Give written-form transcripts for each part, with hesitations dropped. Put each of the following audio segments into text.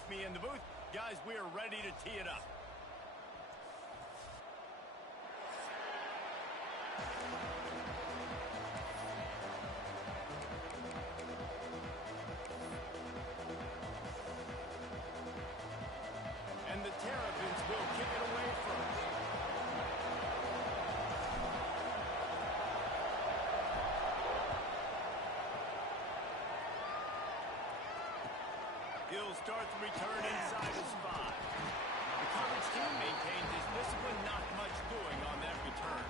with me in the booth. Guys, we are ready to tee it up. And the Terrapins will kick it away first. He'll start the return inside his 5. The coverage team maintains his discipline, not much doing on that return.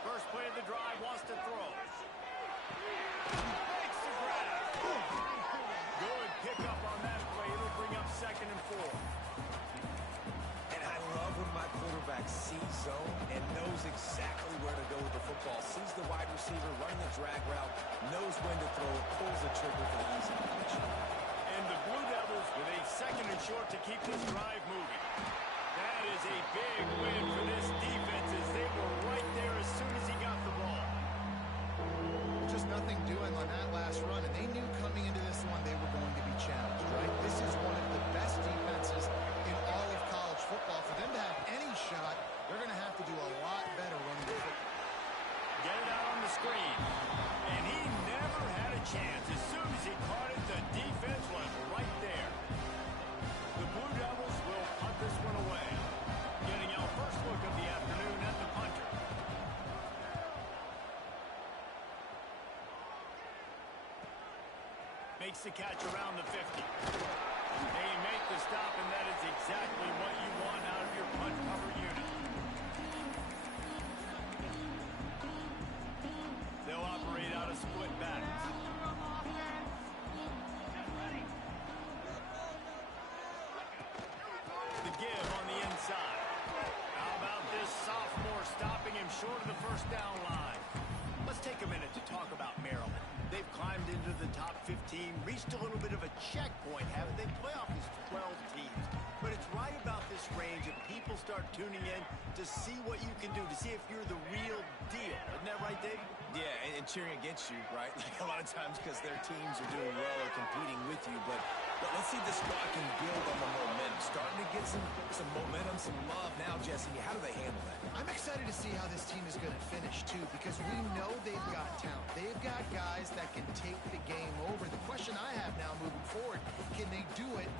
First play of the drive, wants to throw. Makes the grab. Good pickup on that play. It'll bring up 2nd and 4. And I love when my quarterback sees zone and knows exactly where to go with the football. Sees the wide receiver, running the drag route, knows when to throw, pulls the trigger for the easy completion. And the Blue Devils with a 2nd and short to keep this drive moving. That is a big win for this defense as they were right there as soon as he got the ball. Just nothing doing on that last run, and they knew coming into this one they were going to be challenged, right? This is one of the best defenses in all of college football. For them to have any shot, they're going to have to do a lot better running the football. Get it out on the screen. And he never had a chance. As soon as he caught it, the defense was right there. The Blue Devils will punt this one away. Getting our first look of the afternoon at the punter. Makes the catch around the 50. They make the stop, and that is exactly what you want out of your punt cover unit. They'll operate out of split backs. The give on the inside. How about this sophomore stopping him short of the first down line? Let's take a minute to talk about Maryland. They've climbed into the top 15, reached a little bit of a checkpoint, haven't they? Playoff is 12 teams. But it's right about this range that people start tuning in to see what you can do, to see if you're the real deal. Isn't that right, Dave? Yeah, and cheering against you, right? Like a lot of times because their teams are doing well or competing with you. But let's see if the squad can build on the momentum. Starting to get some momentum, some love now, Jesse. How do they handle that? I'm excited to see how this team is going to finish, too, because we know they've got talent. They've got guys that can take the game over. The question I have now moving forward, can they do it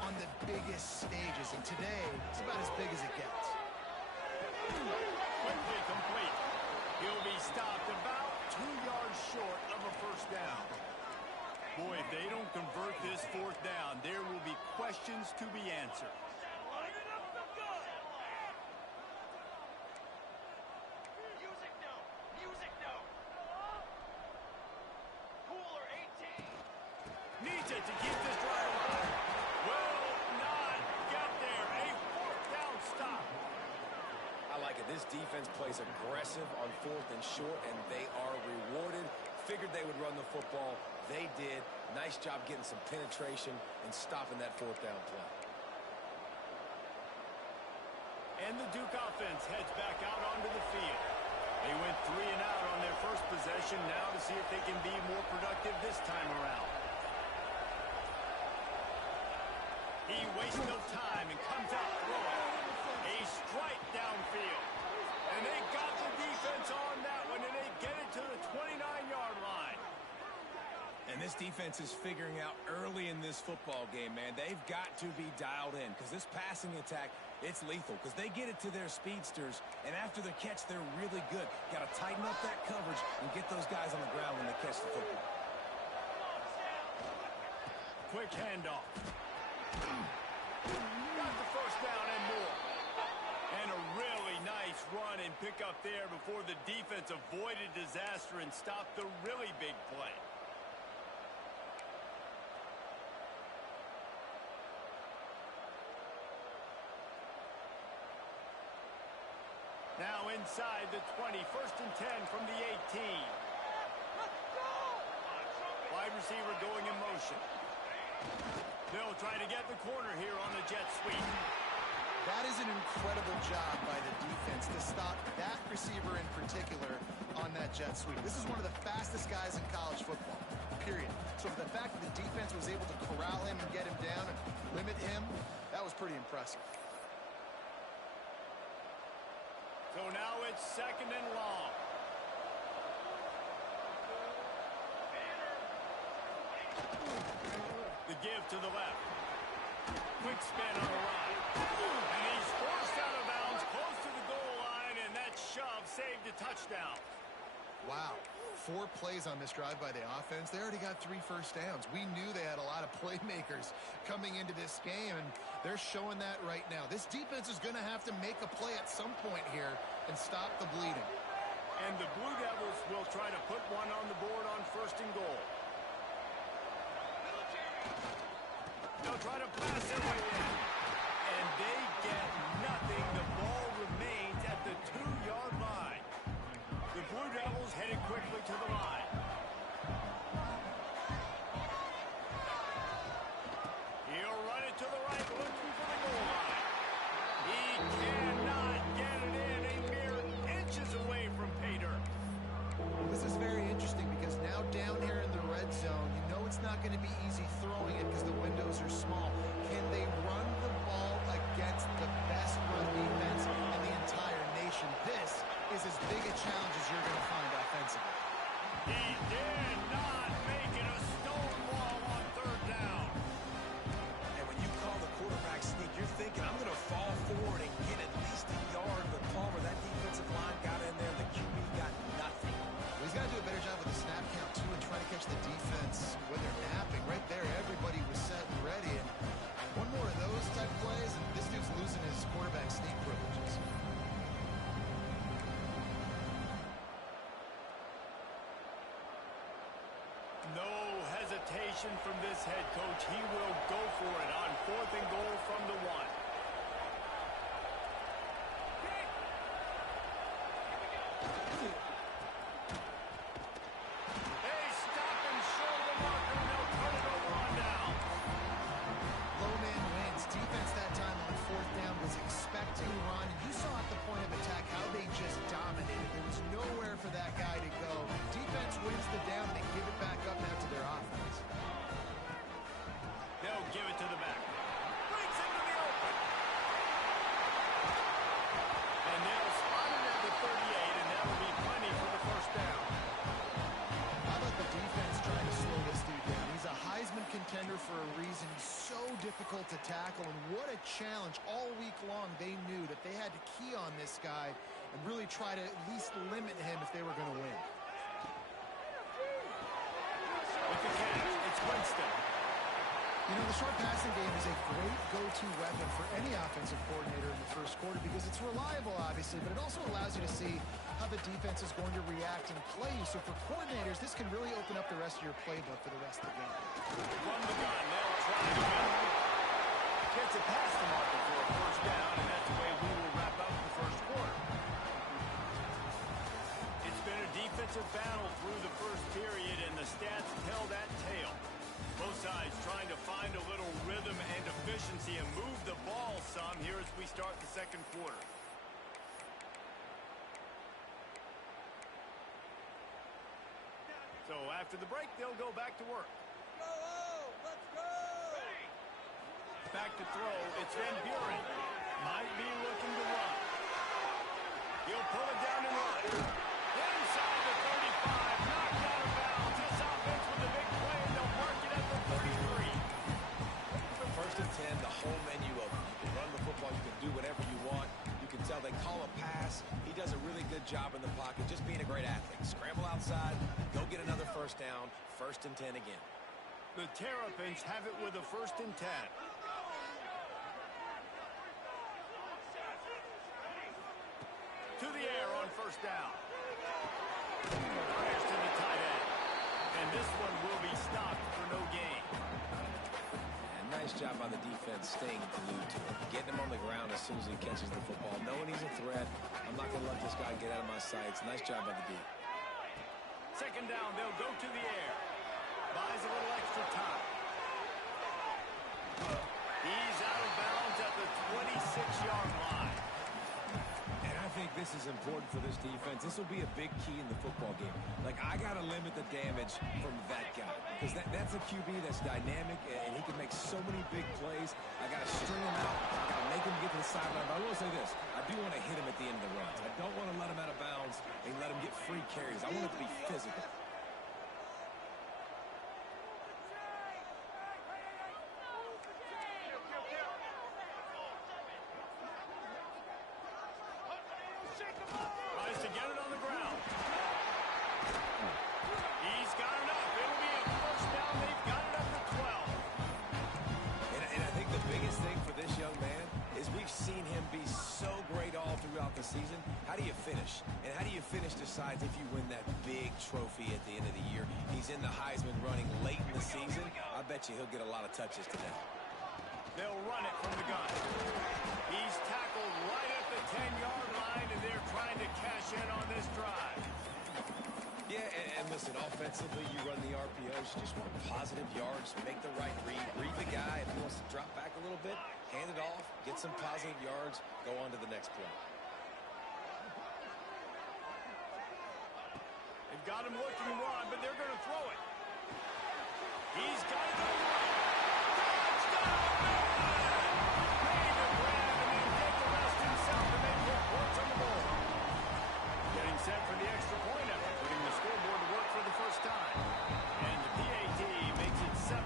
on the biggest stages? And today, it's about as big as it gets. Quickly complete. He'll be stopped about 2 yards short of a first down. Boy, if they don't convert this 4th down, there will be questions to be answered. Needs it to keep this drive alive. Will not get there. A 4th down stop. I like it. This defense plays aggressive on 4th and short, and they are rewarded. Figured they would run the football. They did. Nice job getting some penetration and stopping that 4th down play. And the Duke offense heads back out onto the field. They went 3 and out on their first possession. Now to see if they can be more productive this time around. He wastes no time and comes out throwing. A strike downfield. And they got the defense on that one, and they get it to the 29-yard line. And this defense is figuring out early in this football game, man. They've got to be dialed in because this passing attack, it's lethal because they get it to their speedsters, and after the catch, they're really good. Got to tighten up that coverage and get those guys on the ground when they catch the football. Quick handoff. Got the first down and more. And a really nice run and pick up there before the defense avoided disaster and stopped the really big play. Now inside the 20, 1st and 10 from the 18. Wide receiver going in motion. They'll try to get the corner here on the jet sweep. That is an incredible job by the defense to stop that receiver in particular on that jet sweep. This is one of the fastest guys in college football, period. So for the fact that the defense was able to corral him and get him down and limit him, that was pretty impressive. So now it's 2nd and long. The give to the left. Quick spin on the right. And he's forced out of bounds close to the goal line, and that shove saved a touchdown. Wow. 4 plays on this drive by the offense. They already got 3 first downs. We knew they had a lot of playmakers coming into this game, and they're showing that right now. This defense is going to have to make a play at some point here and stop the bleeding. And the Blue Devils will try to put one on the board on 1st and goal. They'll try to pass their way in. And they get nothing. The ball remains at the 2-yard line. The Blue Devils headed quickly to the line. He'll run it to the right, looking for the goal line. He cannot get it in. A mere inches away from pay dirt. This is very interesting because now down here in the red zone, you know it's not going to be easy throwing it because the windows are small. Can they run the ball against the best run defense in the entire nation? This is as big a challenge as you're going to find offensively. He did not make it a stone wall on 3rd down. And when you call the quarterback sneak, you're thinking, I'm going to fall forward and get at least a yard. But Palmer, that defensive line got in there. The QB got nothing. He's got to do a better job with the snap count, too, and try to catch the defense when they're napping. Right there, everybody was set and ready. And one more of those type plays, and this dude's losing his quarterback sneak privileges. No hesitation from this head coach. He will go for it on 4th and goal from the 1. They stop him short of the marker, and they'll put it over on down. Low man wins. Defense that time on 4th down was expecting run. And you saw at the point of attack how they just dominated. There was nowhere for that guy to go. Defense wins the down. They give it back up now to their offense. They'll give it to the back. Breaks into the open. And they'll spot it at the 38, and that will be plenty for the 1st down. How about the defense trying to slow this dude down? He's a Heisman contender for a reason. He's so difficult to tackle, and what a challenge. All week long, they knew that they had to key on this guy and really try to at least limit him if they were going to win. With the catch, it's Winston. You know, the short passing game is a great go-to weapon for any offensive coordinator in the 1st quarter because it's reliable, obviously, but it also allows you to see how the defense is going to react and play you. So for coordinators, this can really open up the rest of your playbook for the rest of the game. From the gun, they'll try to win. Gets it past the marker for a 1st down, and that's the way we will wrap up the 1st quarter. It's been a defensive battle through the 1st period, and the stats tell that tale. Both sides trying to find a little rhythm and efficiency and move the ball some here as we start the 2nd quarter. So after the break, they'll go back to work. Let's go! Back to throw, it's Van Buren. Might be looking to run. He'll pull it down and run. Inside the 35, knocked out of bounds. This offense with a big play, and they'll mark it at the 33. 1st and 10, the whole menu open. You can run the football, you can do whatever you want. You can tell they call a pass. He does a really good job in the pocket, just being a great athlete. Scramble outside, go get another 1st down, 1st and 10 again. The Terrapins have it with a 1st and 10. To the air on 1st down. Fires to the tight end. And this one will be stopped for no gain. And nice nice job by the defense staying glued to him, getting him on the ground as soon as he catches the football, knowing he's a threat. I'm not going to let this guy get out of my sights. Nice job by the D. Second down, they'll go to the air. Buys a little extra time. He's out of bounds at the 26-yard line. And I think this is important for this defense. This will be a big key in the football game. Like, I got to limit the damage from that guy. Because that's a QB that's dynamic, and he can make so many big plays. I got to string him out. I got to make him get to the sideline. But I will say this. I do want to hit him at the end of the runs. I don't want to let him out of bounds and let him get free carries. I want it to be physical. Tries to get it on the ground. He's got enough. It'll be a first down. They've got it up to 12. And I think the biggest thing for this young man is we've seen him be so great all throughout the season. How do you finish? And how do you finish decides if you win that big trophy at the end of the year. He's in the Heisman running late in the season. I bet you he'll get a lot of touches today. They'll run it from the gun. He's tackled right at the 10-yard line, and they're trying to cash in on this drive. Yeah, and listen, offensively, you run the RPOs. You just want positive yards, make the right read the guy. If he wants to drop back a little bit, hand it off, get some positive yards, go on to the next play. They've got him looking to run, but they're going to throw it. He's got it on the run. Getting set for the extra point after putting the scoreboard to work for the first time. And the PAT makes it 7-0.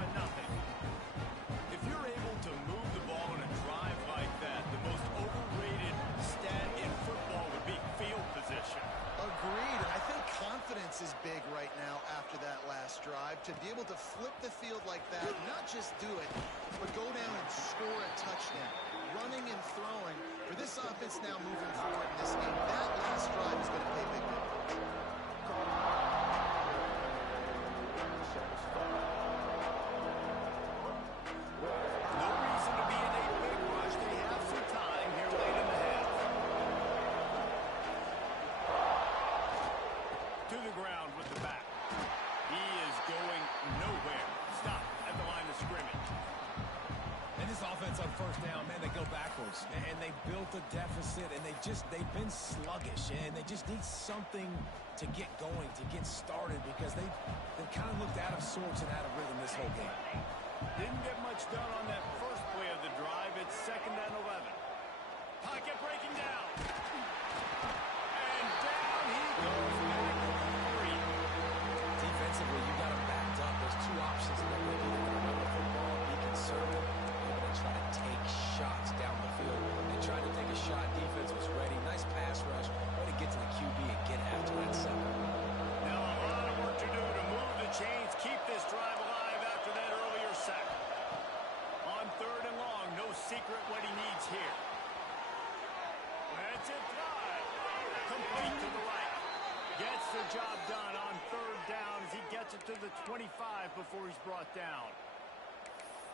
If you're able to move the ball in a drive like that, the most overrated stat in football would be field position. Agreed, and I think confidence is big right now after that last drive. To be able to flip the field like that, not just do it, but go down and score a touchdown. Running and throwing. For this offense now moving forward in this game, that last drive is going to pay big dividends. No reason to be in a big rush. They have some time here late in the half. To the ground with the back. He is going nowhere. Stop at the line of scrimmage. And this offense on first down, man, they go backwards. And they built a deficit, and they've been sluggish, and they just need something to get going, to get started, because they kind of looked out of sorts and out of rhythm this whole game. Didn't get much done on that first play of the drive. It's 2nd and 11. Pocket breaking down. And down he goes back to the 3. Defensively, you got them backed up. There's two options in that way. You're going to run the football, be conservative. They're going to try to take shots down the field. They tried to take a shot. Defense was ready. Nice pass rush. Way to get to the QB and get after that sucker. Now a lot of work to do to move the chains, keep this drive alive after that earlier sack. On 3rd and long, no secret what he needs here. That's it, drive. Complete to the right. Gets the job done on 3rd down as he gets it to the 25 before he's brought down.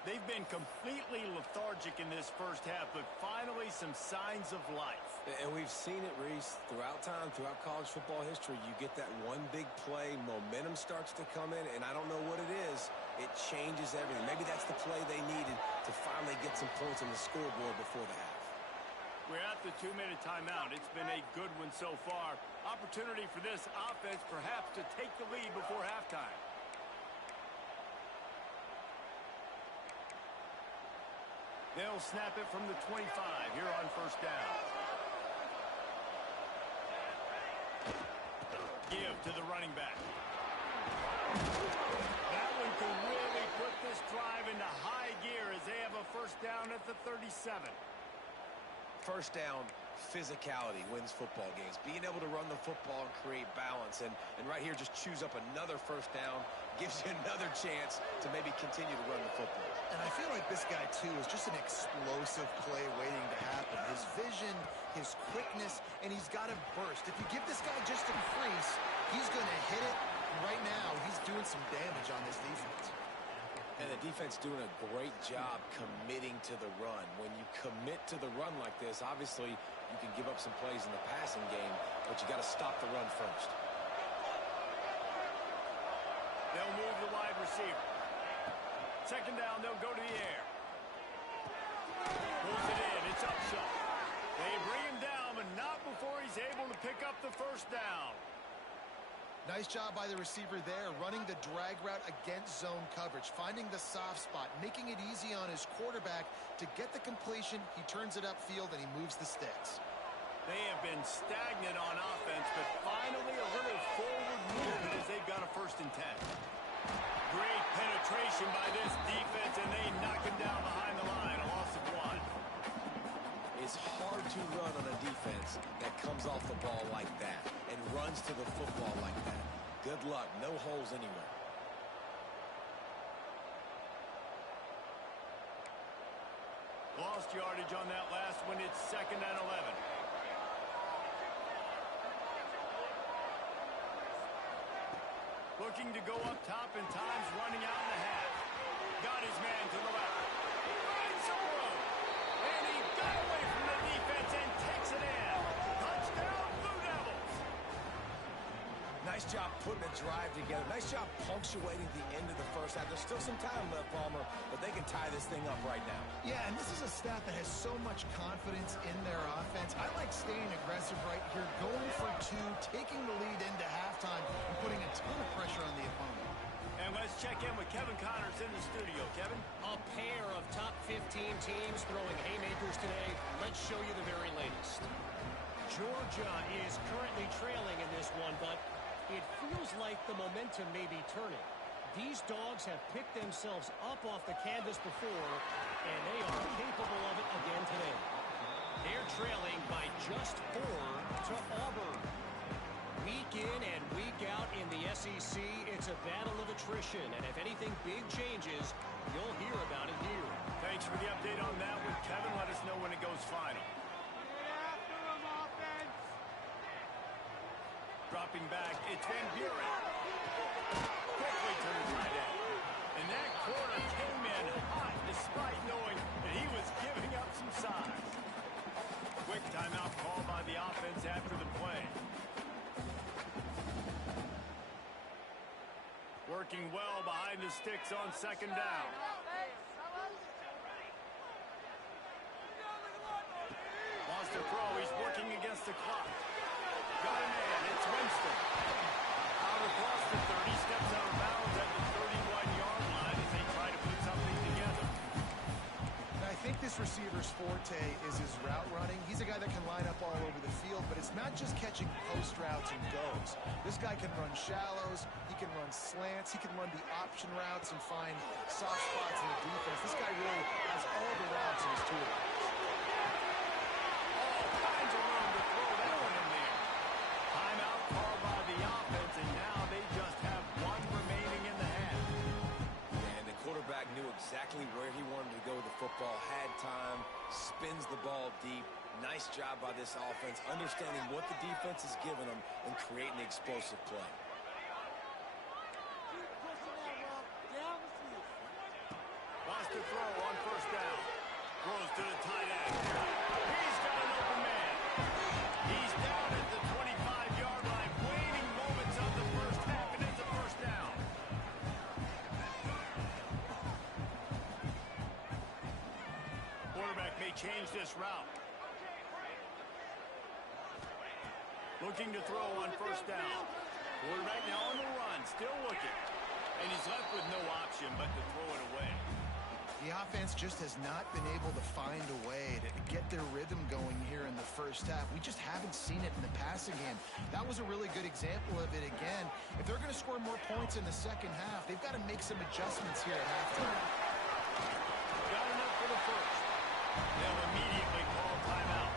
They've been completely lethargic in this first half, but finally some signs of life. And we've seen it, Reese, throughout time, throughout college football history. You get that one big play, momentum starts to come in, and I don't know what it is. It changes everything. Maybe that's the play they needed to finally get some points on the scoreboard before the half. We're at the 2-minute timeout. It's been a good one so far. Opportunity for this offense perhaps to take the lead before halftime. They'll snap it from the 25 here on 1st down. Give to the running back. That one could really put this drive into high gear as they have a 1st down at the 37. First down, physicality wins football games. Being able to run the football and create balance. And right here, just choose up another 1st down. Gives you another chance to maybe continue to run the football. And I feel like this guy, too, is just an explosive play waiting to happen. His vision, his quickness, and he's got a burst. If you give this guy just a crease, he's going to hit it. And right now, he's doing some damage on this defense. And the defense doing a great job committing to the run. When you commit to the run like this, obviously you can give up some plays in the passing game, but you got to stop the run first. They'll move the wide receiver. Second down, they'll go to the air. Pulls it in. It's Upshaw. They bring him down, but not before he's able to pick up the first down. Nice job by the receiver there, running the drag route against zone coverage, finding the soft spot, making it easy on his quarterback to get the completion. He turns it upfield, and he moves the sticks. They have been stagnant on offense, but finally a little forward movement as they've got a 1st and 10. Great penetration by this defense, and they knock him down behind the line, a loss of 1. It's hard to run on a defense that comes off the ball like that and runs to the football like that. Good luck. No holes anywhere. Lost yardage on that last one. It's 2nd and 11. Looking to go up top, and time's running out in the half. Got his man to the left. He finds some room. And he got away from the defense and takes it in. Touchdown, Blue Devils. Nice job putting a drive together. Nice job punctuating the end of the first half. There's still some time left, Palmer, but they can tie this thing up right now. Yeah, and this is a staff that has so much confidence in their offense. I like staying aggressive right here, going for 2, taking the lead into halftime, and putting a ton of pressure on the opponent. And let's check in with Kevin Connors in the studio. Kevin? A pair of top 15 teams throwing haymakers today. Let's show you the very latest. Georgia is currently trailing in this one, but it feels like the momentum may be turning. These dogs have picked themselves up off the canvas before, and they are capable of it again today. They're trailing by just 4 to Auburn. Week in and week out in the SEC, it's a battle of attrition, and if anything big changes, you'll hear about it here. Thanks for the update on that one, Kevin. Let us know when it goes final. Dropping back, it's Van Buren. Quickly turns right at. And that corner came in hot despite knowing that he was giving up some size. Quick timeout call by the offense after the play. Working well behind the sticks on 2nd down. Lost a throw. He's working against the clock. Got a man. It's Winston. Out across the 30. Steps out of bounds at the 31-yard line as they try to put something together. And I think this receiver's forte is his route running. He's a guy that can line up all over the field, but it's not just catching post routes and goes. This guy can run shallows. He can run slants. He can run the option routes and find soft spots in the defense. This guy really has all the routes in his toolbox. All kinds of room to throw that one in there. Timeout called by the offense, and now they just have 1 remaining in the half. And the quarterback knew exactly where he wanted to go with the football, had time, spins the ball deep. Nice job by this offense, understanding what the defense is giving them and creating the explosive play. Lost a throw on 1st down. Throws to the tight end. He's got an open man. He's down at the 25-yard line. Waning moments of the first half, and it's a 1st down. Quarterback may change this route. Looking to throw on 1st down. Quarterback now on the run, still looking. And he's left with no option but to throw it away. The offense just has not been able to find a way to get their rhythm going here in the first half. We just haven't seen it in the passing game. That was a really good example of it again. If they're going to score more points in the second half, they've got to make some adjustments here at halftime. Got enough for the first. They'll immediately call timeout.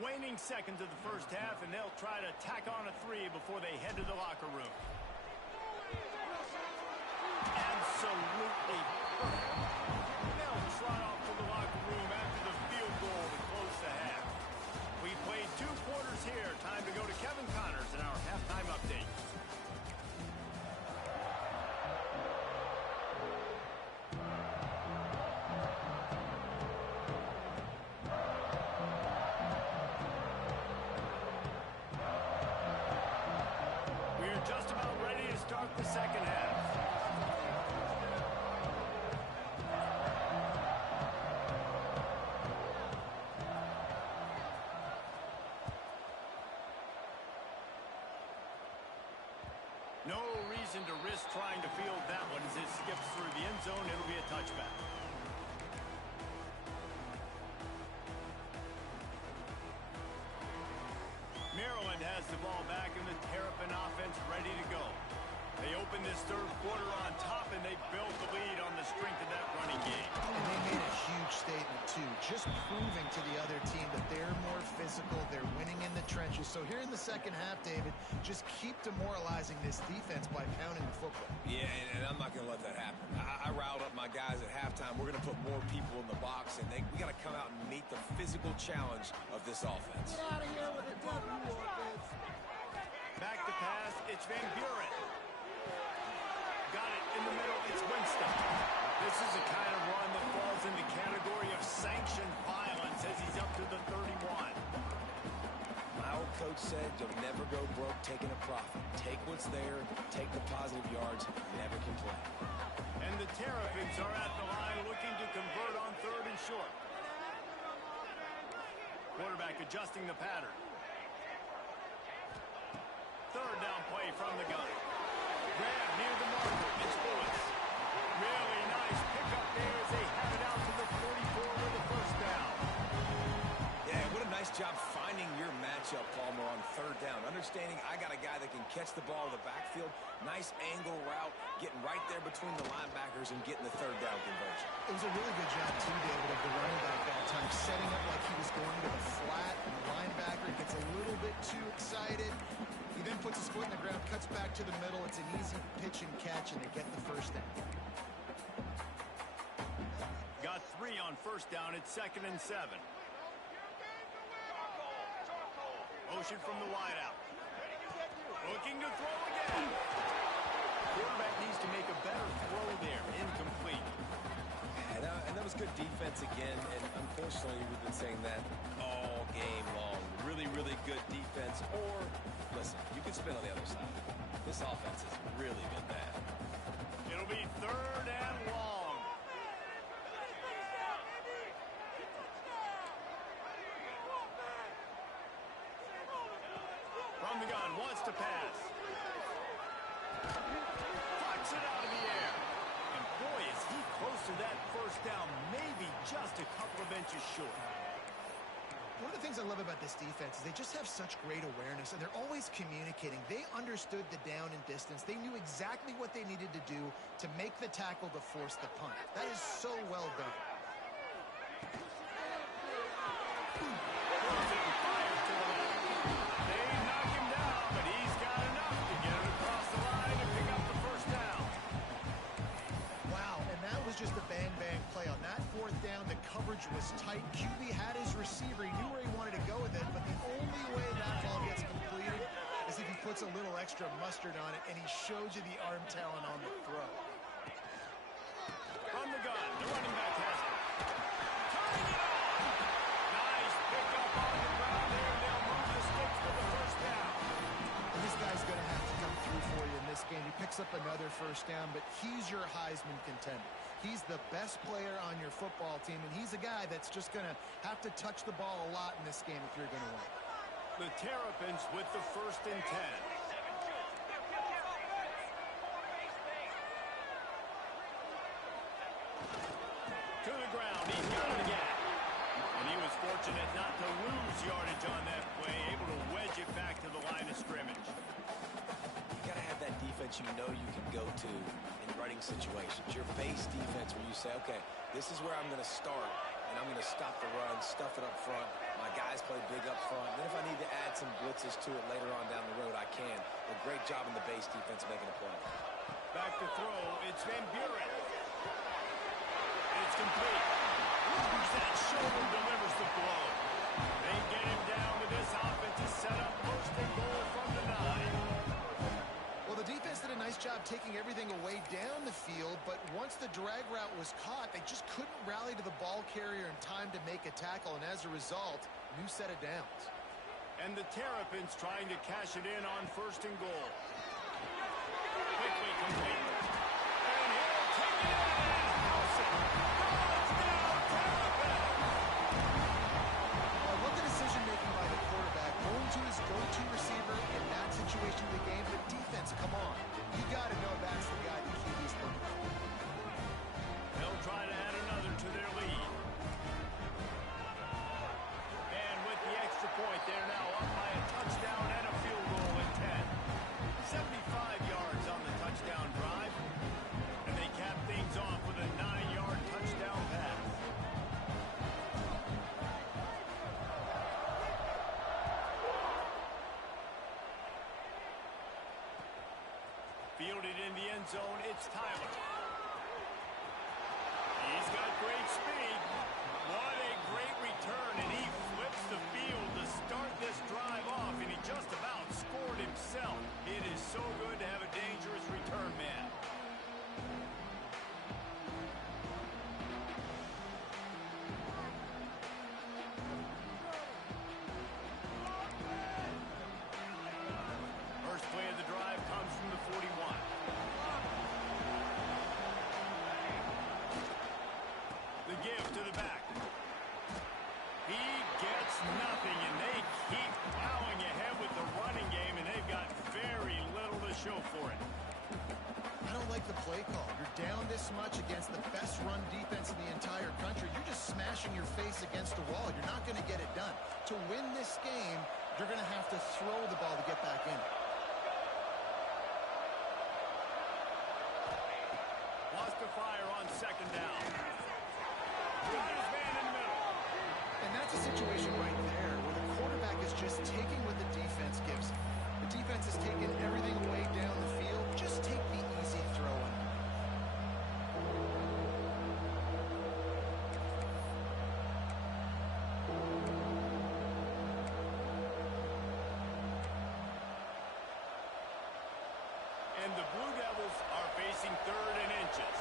Waning seconds of the first half, and they'll try to tack on a 3 before they head to the locker room. Absolutely perfect. They'll trot off to the locker room after the field goal to close the half. 2 quarters here. Time to go to Kevin Connors in our halftime update. We're just about ready to start the second half. No reason to risk trying to field that one as it skips through the end zone. It'll be a touchback. Maryland has the ball back and the Terrapin offense ready to go. They open this third quarter on top, and they built the lead on the strength of that running game. And they made a huge statement, too, just proving to the other team that they're more physical, they're winning in the trenches. So here in the second half, David, just keep demoralizing this defense by pounding the football. Yeah, and I'm not going to let that happen. I riled up my guys at halftime. We're going to put more people in the box, and we got to come out and meet the physical challenge of this offense. Get out of here with a W, offense. Back to pass, it's Van Buren. Got it in the middle, it's Winston. This is the kind of run that falls in the category of sanctioned violence as he's up to the 31. My old coach said you'll never go broke taking a profit. Take what's there, take the positive yards, never complain. And the Terrapins are at the line looking to convert on 3rd and short. Quarterback adjusting the pattern. 3rd down play from the gun. Grab near the marker. It's Lewis. Really nice pickup there as they have it out to the 44 with the 1st down. Yeah, what a nice job finding your matchup, Palmer, on 3rd down. Understanding I got a guy that can catch the ball in the backfield. Nice angle route, getting right there between the linebackers and getting the 3rd down conversion. It was a really good job, too, David, of the running back that time, setting up like he was going to the flat, and the linebacker gets a little bit too excited. He then puts his foot in the ground, cuts back to the middle. It's an easy pitch and catch, and they get the 1st down. Got 3 on 1st down. It's 2nd and 7. Motion from the wideout. Looking to throw again. Quarterback needs to make a better throw there. Incomplete. And that was good defense again, and unfortunately we've been saying that all game long. Really, really good defense, or, listen, you can spin on the other side. This offense has really been bad. It'll be 3rd and long. From the gun, wants to pass. Flicks it out of the air. And boy, is he close to that 1st down, maybe just a couple of inches short. One of the things I love about this defense is they just have such great awareness, and they're always communicating. They understood the down and distance. They knew exactly what they needed to do to make the tackle to force the punt. That is so well done. They knock him down, but he's got enough to get it across the line and pick up the 1st down. Wow, and that was just a bang-bang play. On that 4th down, the coverage was tight. QB had his receiver. He knew where he wanted to go with it, but the only way that ball gets completed is if he puts a little extra mustard on it, and he shows you the arm talent on the throw. From the gun, the running back has it. Turning it on. Nice pickup on the ground there. They'll move the sticks for the 1st down. And this guy's going to have to come through for you in this game. He picks up another 1st down, but he's your Heisman contender. He's the best player on your football team, and he's a guy that's just going to have to touch the ball a lot in this game if you're going to win. The Terrapins with the 1st and 10. To the ground, he's got it again. And he was fortunate not to lose yardage on that play, able to wedge it back to the line of scrimmage. You got to have that defense you know you can go to in running situations. Your base defense where you say, okay, this is where I'm going to start, and I'm going to stop the run, stuff it up front. My guys play big up front. Then if I need to add some blitzes to it later on down the road, I can. A great job in the base defense making a play. Back to throw, it's Van Buren. It's complete. Moves that shoulder, delivers the blow. They get him down with this offense. taking everything away down the field, but once the drag route was caught, they just couldn't rally to the ball carrier in time to make a tackle, and as a result, new set of downs. And the Terrapins trying to cash it in on 1st and goal. Quickly complete. And he'll take it in and house it. Touchdown, Terrapins! Well, look at decision-making by the quarterback, going to his go-to receiver in that situation of the game. But defense, come on. You got to know that's the guy the QB's looking for. They'll try to add another to their lead. And with the extra point, they're now up by a touchdown and a field goal at 10. 75 yards on the touchdown drive. And they cap things off with a 9-yard touchdown pass. Fielded in the end zone, it's Tyler. He's got great speed. What a great return, and he flips the field to start this drive off, and he just about scored himself. It is so good to have a dangerous return man. First play of the drive comes from the 41. The give to the back. He gets nothing, and they keep plowing ahead with the running game, and they've got very little to show for it. I don't like the play call. You're down this much against the best run defense in the entire country. You're just smashing your face against the wall. You're not going to get it done. To win this game, you're going to have to throw the ball to get back in it. Wants to fire on 2nd down. Got his man in the middle. And that's a situation right there where the quarterback is just taking what the defense gives him. The defense has taken everything away down the field. Just take the easy throw in. And the Blue Devils are facing 3rd and inches.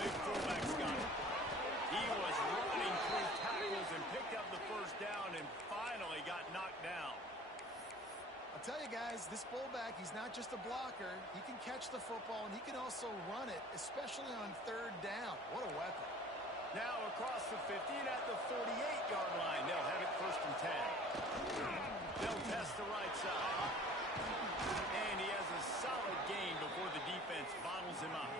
Big fullback's got it. He was running through tackles and picked up the 1st down and finally got knocked down. I'll tell you guys, this fullback, he's not just a blocker. He can catch the football, and he can also run it, especially on 3rd down. What a weapon. Now across the 50 and at the 48-yard line. They'll have it 1st and 10. They'll test the right side. And he has a solid gain before the defense bottles him up.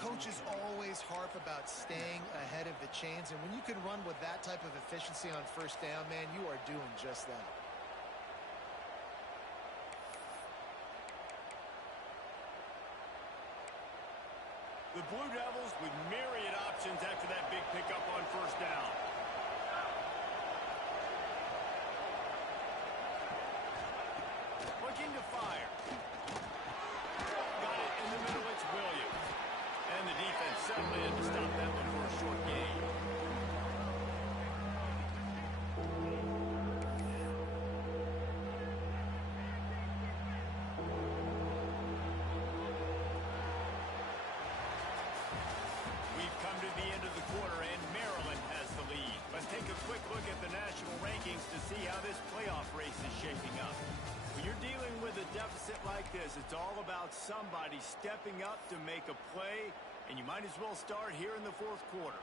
Coaches always harp about staying ahead of the chains, and when you can run with that type of efficiency on 1st down, man, you are doing just that. The Blue Devils with myriad options after that big pickup on 1st down. Looking to fire. Got it in the middle, it's Williams. And the defense settled in to stop that one for a short gain. We've come to the end of the quarter, and Maryland has the lead. Let's take a quick look at the national rankings to see how this playoff race is shaping up. When you're dealing with a deficit like this, it's all about somebody stepping up to make a play, and you might as well start here in the 4th quarter.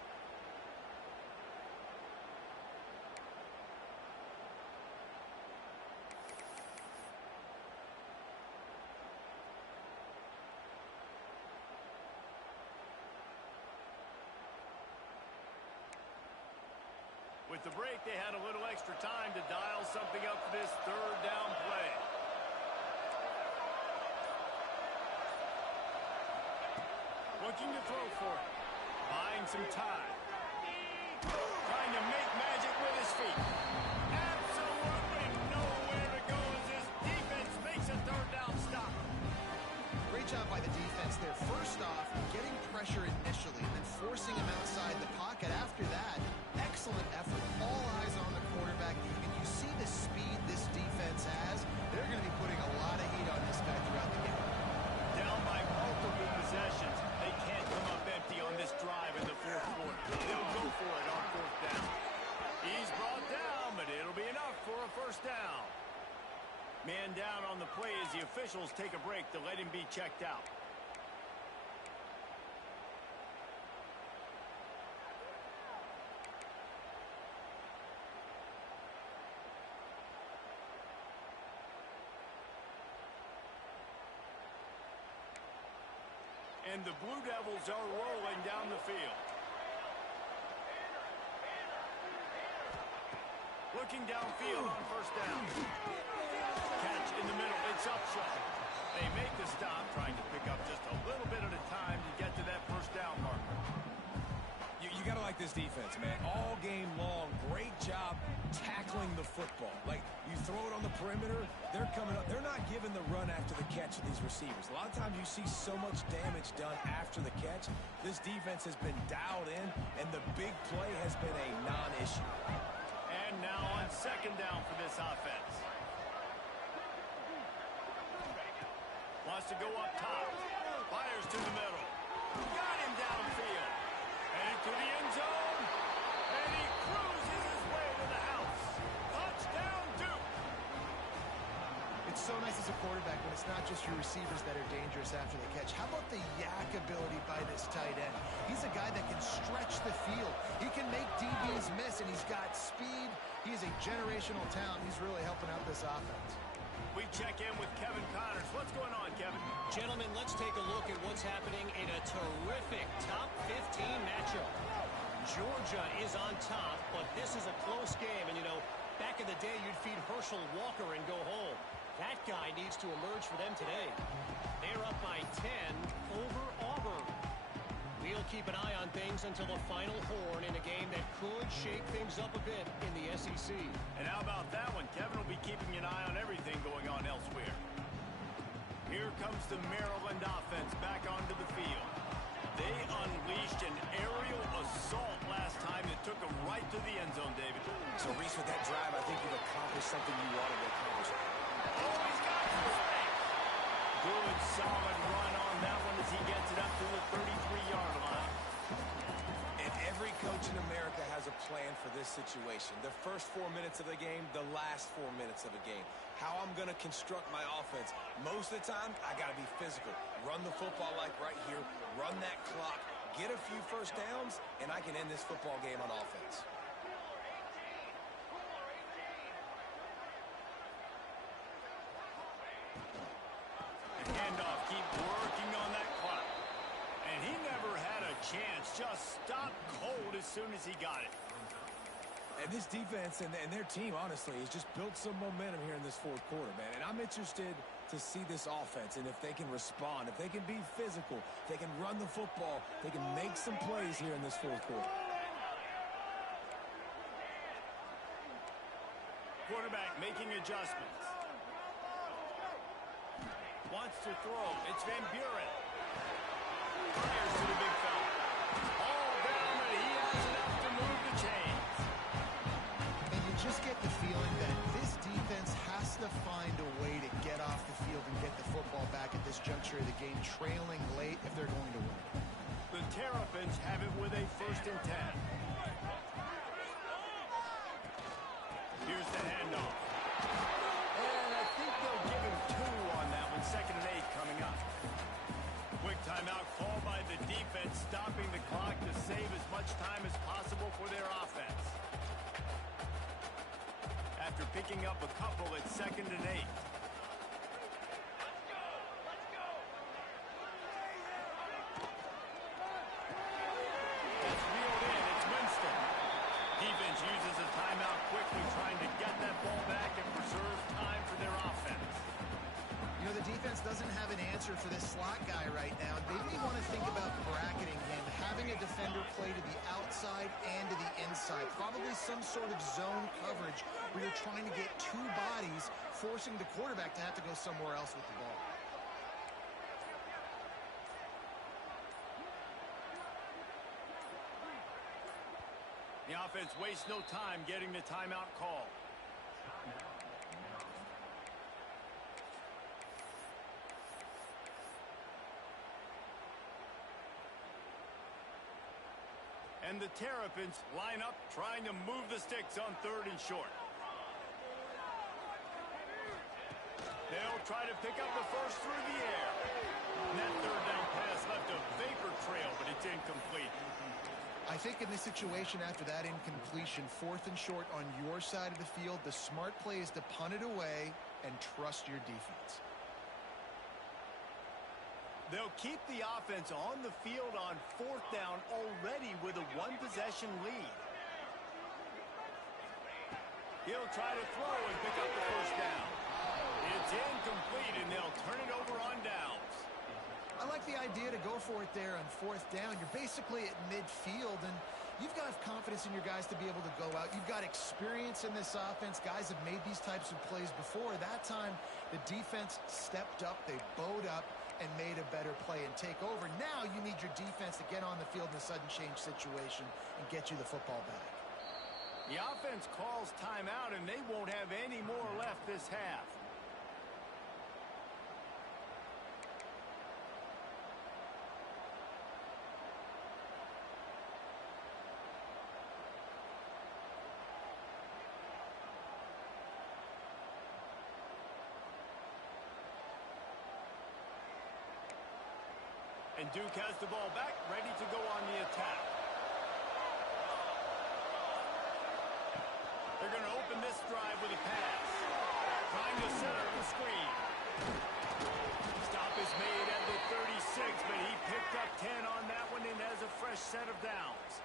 With the break, they had a little extra time to dial something up for this 3rd down play. Looking to throw for it. Buying some time. Trying to make magic with his feet. Absolutely nowhere to go as this defense makes a 3rd down stop. Great job by the defense there. First off, getting pressure initially and then forcing him outside the pocket. After that, excellent effort. All eyes on the quarterback. And you see the speed this defense Man down on the play as the officials take a break to let him be checked out. And the Blue Devils are rolling down the field. Looking downfield on first down. Catch in the middle. It's up short. They make the stop, trying to pick up just a little bit at a time to get to that first down marker. You got to like this defense, man. All game long, great job tackling the football. Like, you throw it on the perimeter, they're coming up. They're not giving the run after the catch to these receivers. A lot of times you see so much damage done after the catch. This defense has been dialed in, and the big play has been a non-issue. And now on second down for this offense. Wants to go up top. Fires to the middle. Got him downfield. Headed to the end zone. And he cruises his way to the house. Touchdown, Duke. It's so nice as a quarterback when it's not just your receivers that are dangerous after the catch. How about the yak ability by this tight end? He's a guy that can stretch the field. He can make DBs miss, and he's got speed. He is a generational talent. He's really helping out this offense. We check in with Kevin Connors. What's going on, Kevin? Gentlemen, let's take a look at what's happening in a terrific top 15 matchup. Georgia is on top, but this is a close game. And, you know, back in the day, you'd feed Herschel Walker and go home. That guy needs to emerge for them today. They're up by 10 over Auburn. We'll keep an eye on things until the final horn in a game that could shake things up a bit in the SEC. And how about that one? Kevin will be keeping an eye on everything going on elsewhere. Here comes the Maryland offense back onto the field. They unleashed an aerial assault last time that took them right to the end zone, David. So, Reese, with that drive, I think you've accomplished something you wanted to accomplish. Oh, he's got it! Good, solid run on that one as he gets it up to the 33-yard line. And every coach in America has a plan for this situation. The first 4 minutes of the game, the last 4 minutes of the game. How I'm going to construct my offense. Most of the time, I got to be physical. Run the football like right here. Run that clock. Get a few first downs, and I can end this football game on offense. Handoff, keep working on that clock. And he never had a chance. Just stopped cold as soon as he got it. And this defense and their team, honestly, has just built some momentum here in this fourth quarter, man. And I'm interested to see this offense and if they can respond, if they can be physical, if they can run the football, they can make some plays here in this fourth quarter. Quarterback making adjustments. Wants to throw. It's Van Buren. Fires to the big fella. All down, and he has enough to move the chains. And you just get the feeling that this defense has to find a way to get off the field and get the football back at this juncture of the game, trailing late if they're going to win. The Terrapins have it with a 1st and 10. Here's the handoff. And I think they'll give him 2 on that one. 2nd and 8 coming up. Quick timeout call by the defense, stopping the clock to save as much time as possible for their offense. After picking up a couple at 2nd and 8. That's reeled in. It's Winston. Defense uses a timeout quickly, trying to get that ball back and preserve time for their offense. You know, the defense doesn't have an answer for this slot guy right now. They may want to think about bracketing him, having a defender play to the outside and to the inside. Probably some sort of zone coverage where you're trying to get 2 bodies, forcing the quarterback to have to go somewhere else with the ball. The offense wastes no time getting the timeout call. And the Terrapins line up, trying to move the sticks on 3rd and short. They'll try to pick up the first through the air. And that third down pass left a vapor trail, but it's incomplete. I think in this situation after that incompletion, 4th and short on your side of the field, the smart play is to punt it away and trust your defense. They'll keep the offense on the field on 4th down already with a one-possession lead. He'll try to throw and pick up the first down. It's incomplete, and they'll turn it over on downs. I like the idea to go for it there on 4th down. You're basically at midfield, and you've got to have confidence in your guys to be able to go out. You've got experience in this offense. Guys have made these types of plays before. That time, the defense stepped up. They bowed up and made a better play and take over. Now you need your defense to get on the field in a sudden change situation and get you the football back. The offense calls timeout, and they won't have any more left this half. And Duke has the ball back, ready to go on the attack. They're going to open this drive with a pass. Trying to set up the screen. Stop is made at the 36, but he picked up 10 on that one and has a fresh set of downs.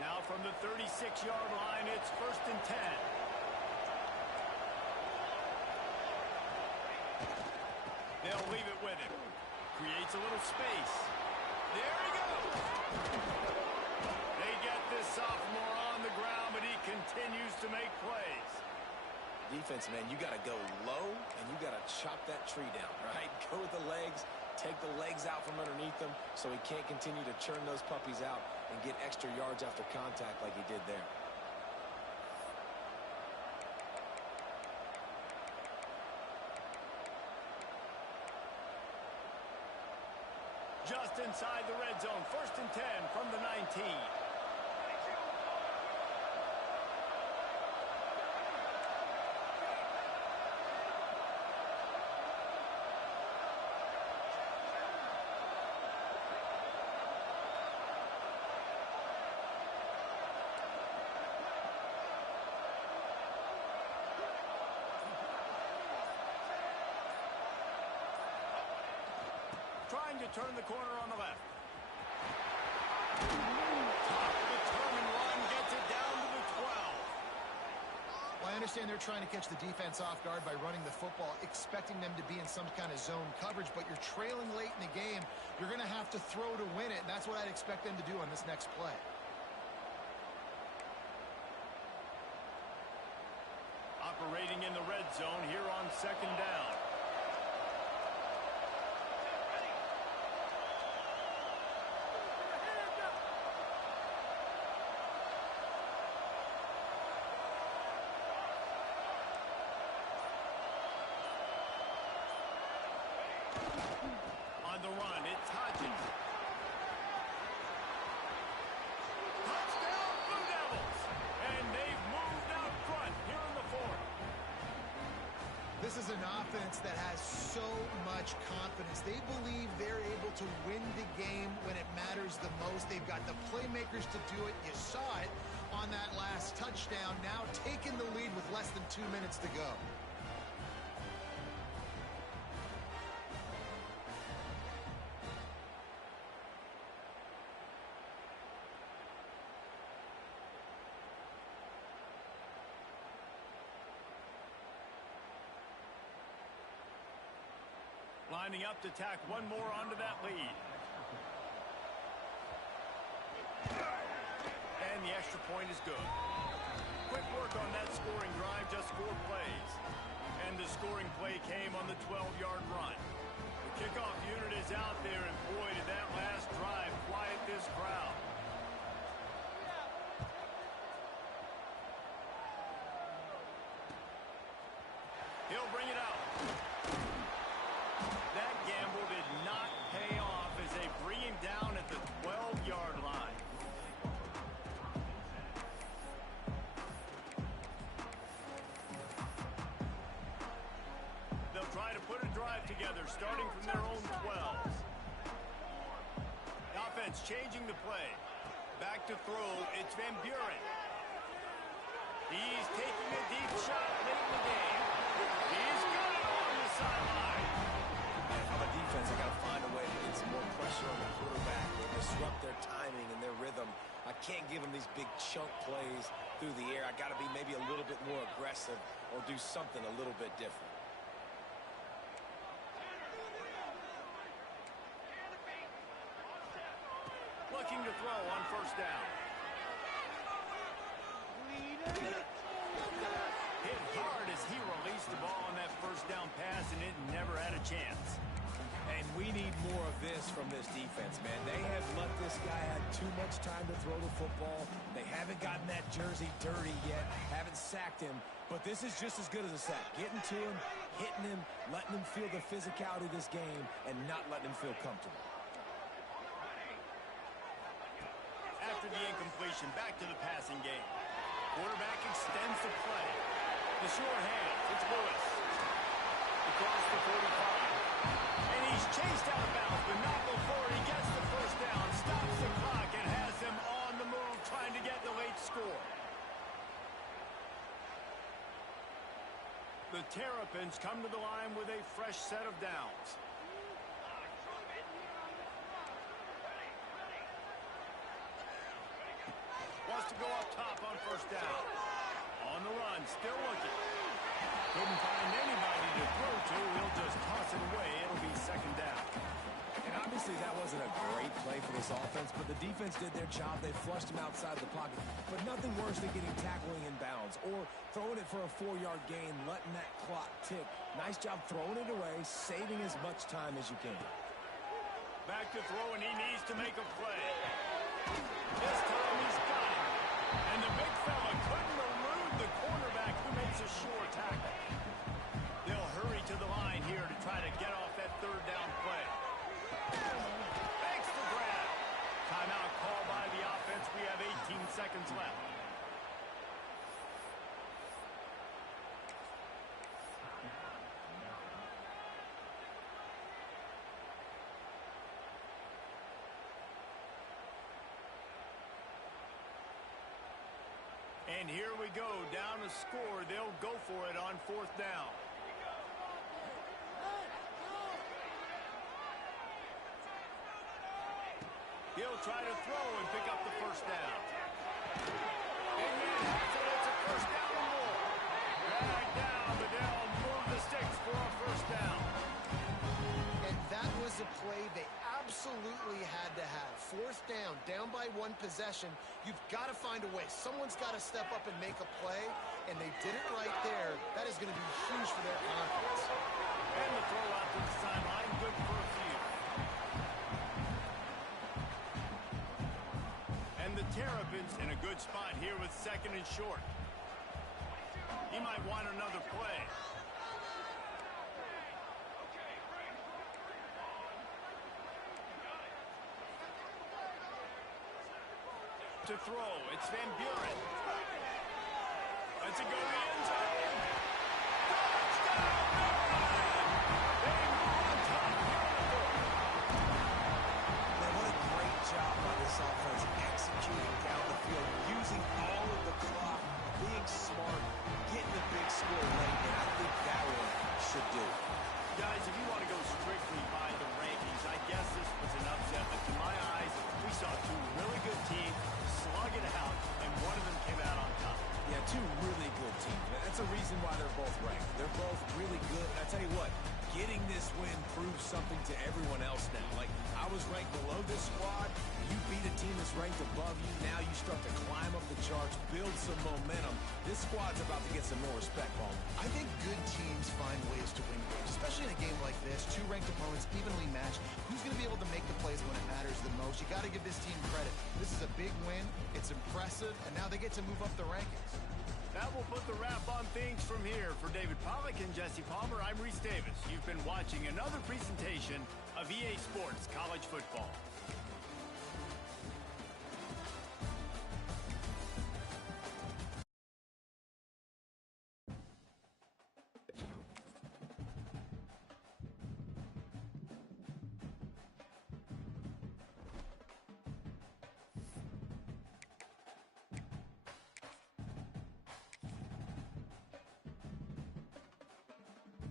Now from the 36-yard line, it's 1st and 10. They'll leave it with him. Creates a little space. There he goes. They get this sophomore on the ground, but he continues to make plays. Defense, man, you got to go low, and you got to chop that tree down, right? Go with the legs, take the legs out from underneath them so he can't continue to churn those puppies out and get extra yards after contact like he did there. Just inside the red zone, 1st and 10 from the 19. Trying to turn the corner on the left. Tough, determined run gets it down to the 12. Well, I understand they're trying to catch the defense off guard by running the football, expecting them to be in some kind of zone coverage, but you're trailing late in the game. You're going to have to throw to win it, and that's what I'd expect them to do on this next play. Operating in the red zone here on 2nd down. On the run, it's Hodges. Touchdown, Blue Devils! And they've moved out front here in the 4th. This is an offense that has so much confidence. They believe they're able to win the game when it matters the most. They've got the playmakers to do it. You saw it on that last touchdown. Now taking the lead with less than 2 minutes to go. Lining up to tack one more onto that lead. And the extra point is good. Quick work on that scoring drive, just 4 plays. And the scoring play came on the 12-yard run. The kickoff unit is out there, and boy, did that last drive quiet this crowd. defense changing the play. Back to throw, it's Van Buren. He's taking a deep shot late in the game. He's got it on the sideline. If I'm a defense, I got to find a way to get some more pressure on the quarterback or disrupt their timing and their rhythm. I can't give them these big chunk plays through the air. I got to be maybe a little bit more aggressive or do something a little bit different. Looking to throw on first down. Hit hard as he released the ball on that first down pass, and it never had a chance. And we need more of this from this defense, man. They have let this guy have too much time to throw the football. They haven't gotten that jersey dirty yet, haven't sacked him. But this is just as good as a sack. Getting to him, hitting him, letting him feel the physicality of this game, and not letting him feel comfortable. After the incompletion, back to the passing game. Quarterback extends the play. The short hand, it's Lewis. Across the 45. And he's chased out of bounds, but not before he gets the first down. Stops the clock and has him on the move, trying to get the late score. The Terrapins come to the line with a fresh set of downs. Wants to go up top on first down. On the run, still looking. Couldn't find anybody to throw to. He'll just toss it away. It'll be second down. And obviously that wasn't a great play for this offense, but the defense did their job. They flushed him outside the pocket. But nothing worse than getting tackling in bounds or throwing it for a 4-yard gain, letting that clock tick. Nice job throwing it away, saving as much time as you can. Back to throw, and he needs to make a play. This time he's got it. And the big fella couldn't elude the cornerback who makes a sure tackle. They'll hurry to the line here to try to get off that third down play. Makes the grab. Timeout called by the offense. We have 18 seconds left. And here we go, down a score. They'll go for it on fourth down. He'll try to throw and pick up the first down. And he has it. It's a first down and more. Dragged down, but they'll move the sticks for a first down. And that was a play they absolutely had to have. Fourth down, down by one possession. You've got to find a way. Someone's got to step up and make a play, and they did it right there. That is going to be huge for their confidence. And the throw out to the sideline, good for a few. And the Terrapins in a good spot here with second and short. He might want another play. To throw, it's Van Buren. Let's it go to the end zone. Touchdown, Maryland! They move on top here in the fourth. Man, what a great job by this offense executing down the field, using all of the clock, being smart, getting the big score late, and I think that one should do it. Guys, if you want to go strictly by the rankings, I guess this was an upset, but to my eyes, we saw two really good teams slug it out, and one of them came out on top. Yeah, two really good teams. That's a reason why they're both ranked. They're both really good, and I tell you what, getting this win proves something to everyone else now. Like, I was ranked below this squad. You beat a team that's ranked above you. Now you start to climb up the charts, build some momentum. This squad's about to get some more respect, Paul. I think good teams find ways to win games, especially in a game like this. Two ranked opponents evenly matched. Who's going to be able to make the plays when it matters the most? You got to give this team credit. This is a big win. It's impressive, and now they get to move up the rankings. That will put the wrap on things from here. For David Pollack and Jesse Palmer, I'm Reese Davis. You've been watching another presentation of EA Sports College Football.